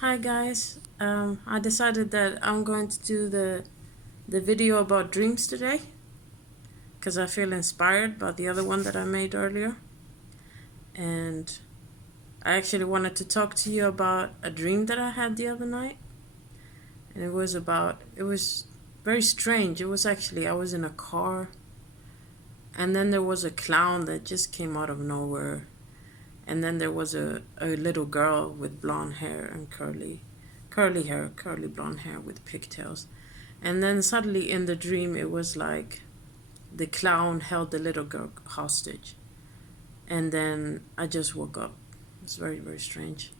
Hi guys. I decided that I'm going to do the video about dreams today because I feel inspired by the other one that I made earlier. And I actually wanted to talk to you about a dream that I had the other night. And it was very strange. It was actually, I was in a car and then there was a clown that just came out of nowhere. And then there was a little girl with blonde hair and curly blonde hair with pigtails. And then suddenly in the dream, it was like the clown held the little girl hostage. And then I just woke up. It's very, very strange.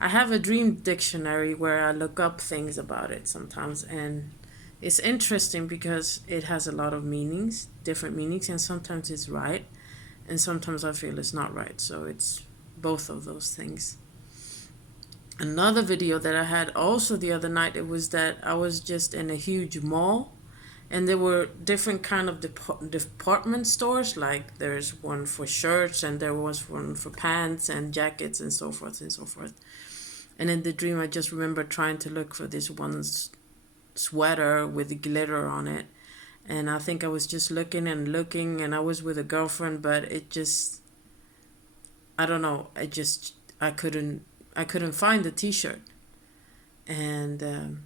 I have a dream dictionary where I look up things about it sometimes. And it's interesting because it has a lot of meanings, different meanings, and sometimes it's right. And sometimes I feel it's not right. So it's both of those things. Another video that I had also the other night, it was that I was just in a huge mall and there were different kind of department stores, like there's one for shirts and there was one for pants and jackets and so forth and so forth. And in the dream I just remember trying to look for this one sweater with glitter on it, and I think I was just looking and looking, and I was with a girlfriend, but it just, I don't know, I couldn't find the t-shirt. And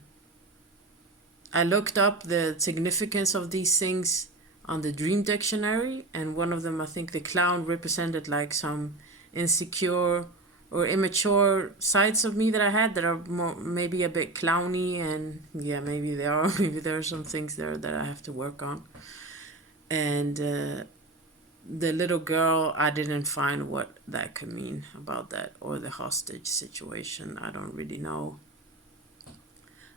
I looked up the significance of these things on the dream dictionary, and one of them, I think the clown represented like some insecure or immature sides of me that I had that are more, maybe a bit clowny, and yeah, maybe they are. Maybe there are some things there that I have to work on. And the little girl, I didn't find what that could mean about that, or the hostage situation. I don't really know.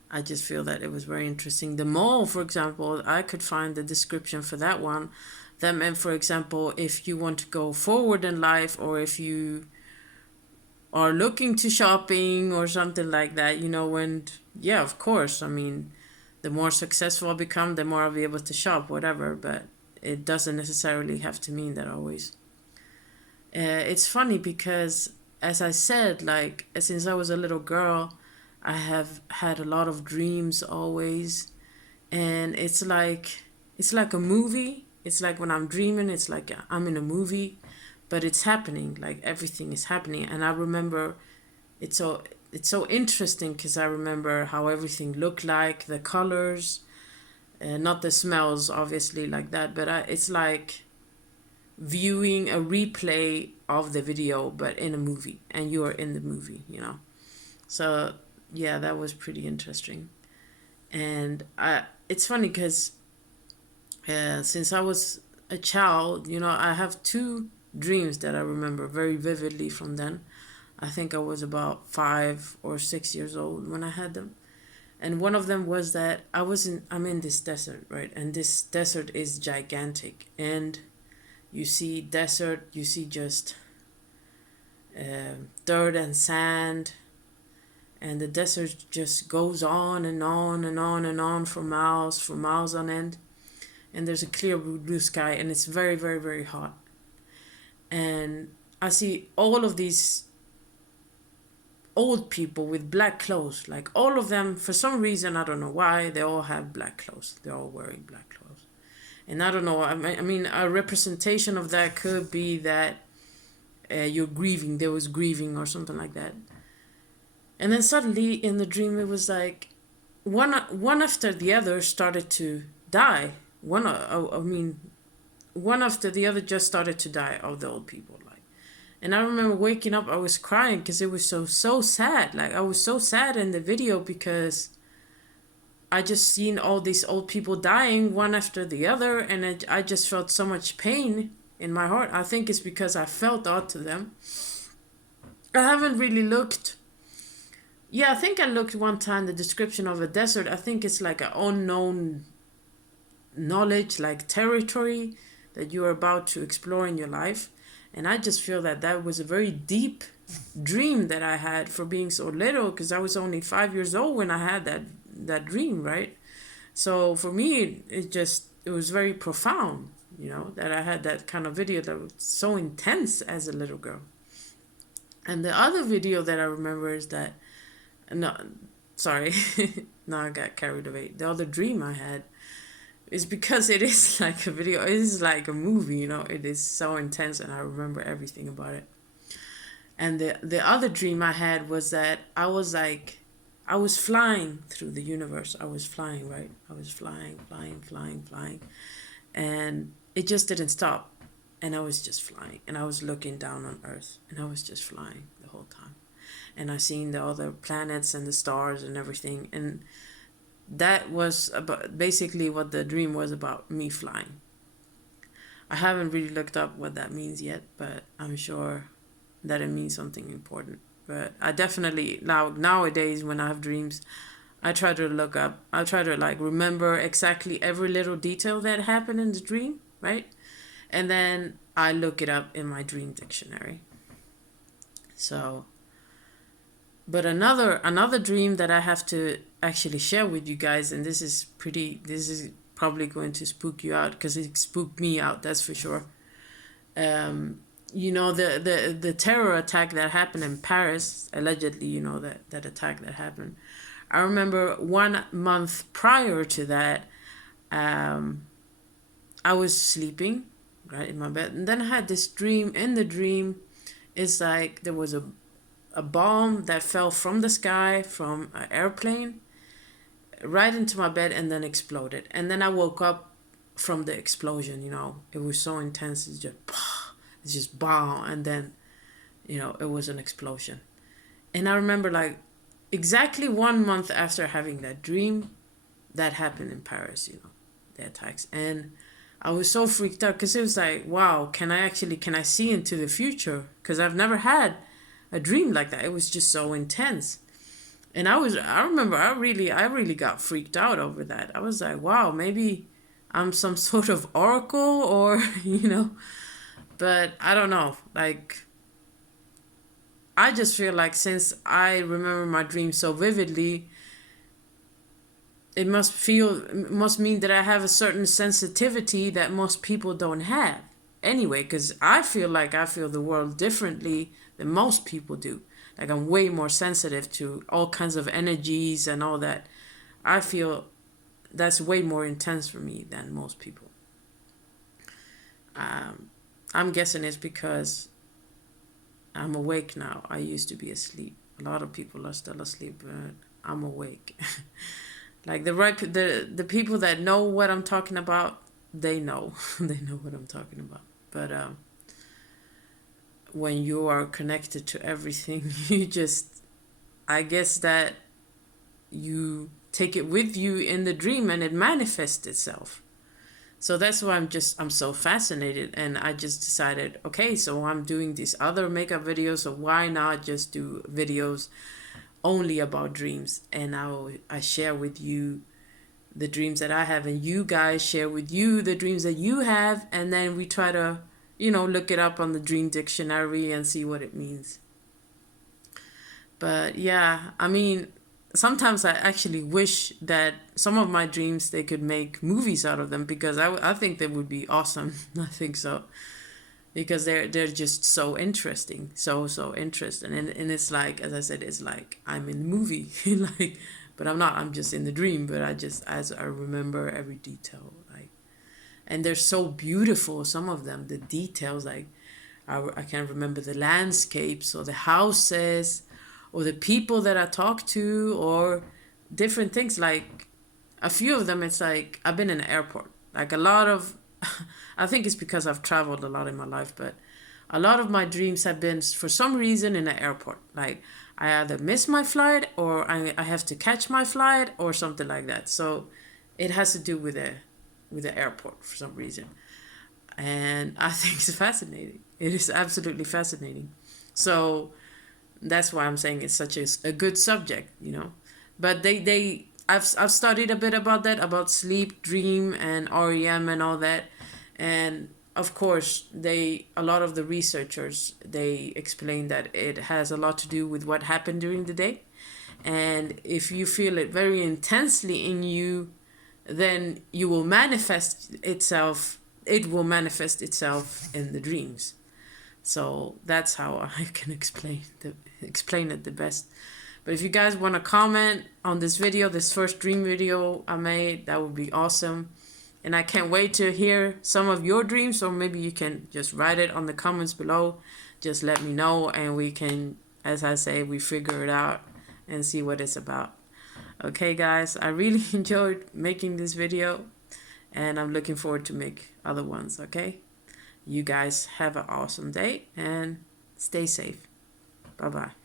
I just feel that it was very interesting. The mall, for example, I could find the description for that one. That meant, for example, if you want to go forward in life, or if you are looking to shopping or something like that, when, yeah, of course. I mean, the more successful I become, the more I'll be able to shop, whatever. But it doesn't necessarily have to mean that always. It's funny because, as I said, like, since I was a little girl, I have had a lot of dreams always, and it's like a movie. It's like when I'm dreaming, it's like I'm in a movie, but it's happening. Like everything is happening, and I remember it's so it's so interesting because I remember how everything looked like, the colors, not the smells, obviously like that, but it's like viewing a replay of the video, but in a movie, and you are in the movie. So yeah, that was pretty interesting. And it's funny because since I was a child, I have two dreams that I remember very vividly from then. I think I was about 5 or 6 years old when I had them. And one of them was that I'm in this desert, right? And this desert is gigantic. And you see desert, you see just dirt and sand, and the desert just goes on and on and on and on for miles on end. And there's a clear blue sky, and it's very, very, very hot. And I see all of these old people with black clothes, like all of them, for some reason, I don't know why, they all have black clothes. They're all wearing black clothes. And I don't know, I mean, a representation of that could be that you're grieving, there was grieving or something like that. And then suddenly in the dream, it was like one after the other started to die. One after the other just started to die of the old people. Like, and I remember waking up, I was crying because it was so sad. Like, I was so sad in the video because I just seen all these old people dying one after the other, and I just felt so much pain in my heart. I think it's because I felt out to them. I haven't really looked. Yeah, I think I looked one time the description of a desert. I think it's like an unknown knowledge, like territory that you are about to explore in your life. And I just feel that that was a very deep dream that I had for being so little, because I was only 5 years old when I had that dream, right? So for me, it was very profound, that I had that kind of video that was so intense as a little girl. And the other video that I remember is that No, sorry. No, I got carried away. The other dream I had is because it is like a video. It is like a movie, you know. It is so intense, and I remember everything about it. And the other dream I had was that I was flying through the universe. I was flying, right? I was flying, flying, flying, flying. And it just didn't stop. And I was just flying. And I was looking down on Earth. And I was just flying the whole time. And I seen the other planets and the stars and everything. And that was about basically what the dream was about, me flying. I haven't really looked up what that means yet, but I'm sure that it means something important. But I definitely nowadays when I have dreams, I try to look up. I try to like remember exactly every little detail that happened in the dream, right? And then I look it up in my dream dictionary. So, but another dream that I have to actually share with you guys, and this is probably going to spook you out because it spooked me out, that's for sure. You know, the terror attack that happened in Paris, allegedly, you know, that attack that happened. I remember 1 month prior to that, I was sleeping right in my bed, and then I had this dream. In the dream, it's like there was a bomb that fell from the sky from an airplane right into my bed and then exploded. And then I woke up from the explosion, you know. It was so intense. It's just bomb. And then, you know, it was an explosion. And I remember like exactly 1 month after having that dream, that happened in Paris, you know, the attacks. And I was so freaked out because it was like, wow, can I see into the future? Because I've never had a dream like that. It was just so intense. And I remember I really got freaked out over that. I was like, wow, maybe I'm some sort of oracle or, you know, but I don't know. Like, I just feel like since I remember my dream so vividly, it must mean that I have a certain sensitivity that most people don't have. Anyway, because I feel like I feel the world differently than most people do. Like I'm way more sensitive to all kinds of energies and all that. I feel that's way more intense for me than most people. I'm guessing it's because I'm awake now. I used to be asleep. A lot of people are still asleep, but I'm awake. Like the people that know what I'm talking about, they know. They know what I'm talking about. But when you are connected to everything, you just, I guess that you take it with you in the dream and it manifests itself. So that's why I'm so fascinated, and I just decided, okay, so I'm doing these other makeup videos, so why not just do videos only about dreams? And I share with you the dreams that I have, and you guys share with you the dreams that you have, and then we try to, you know, look it up on the dream dictionary and see what it means. But yeah, I mean, sometimes I actually wish that some of my dreams they could make movies out of them because I think they would be awesome. I think so because they're just so interesting, so interesting, and it's like as I said, it's like I'm in the movie, like, but I'm not. I'm just in the dream, but I just as I remember every detail, like, and they're so beautiful. Some of them, the details, like I can't remember the landscapes or the houses or the people that I talk to or different things. Like a few of them, it's like I've been in an airport. Like a lot of, I think it's because I've traveled a lot in my life, but a lot of my dreams have been for some reason in an airport. Like I either miss my flight or I have to catch my flight or something like that. So it has to do with the airport for some reason. And I think it's fascinating. It is absolutely fascinating. So that's why I'm saying it's such a good subject, you know. But I've studied a bit about that, about sleep, dream, and REM and all that. And of course, a lot of the researchers, they explain that it has a lot to do with what happened during the day. And if you feel it very intensely in you, then it will manifest itself in the dreams. So that's how I can explain it the best. But if you guys want to comment on this video, this first dream video I made, that would be awesome. And I can't wait to hear some of your dreams, or maybe you can just write it on the comments below. Just let me know, and we can, as I say, we figure it out and see what it's about. Okay, guys, I really enjoyed making this video, and I'm looking forward to make other ones, okay? You guys have an awesome day, and stay safe. Bye-bye.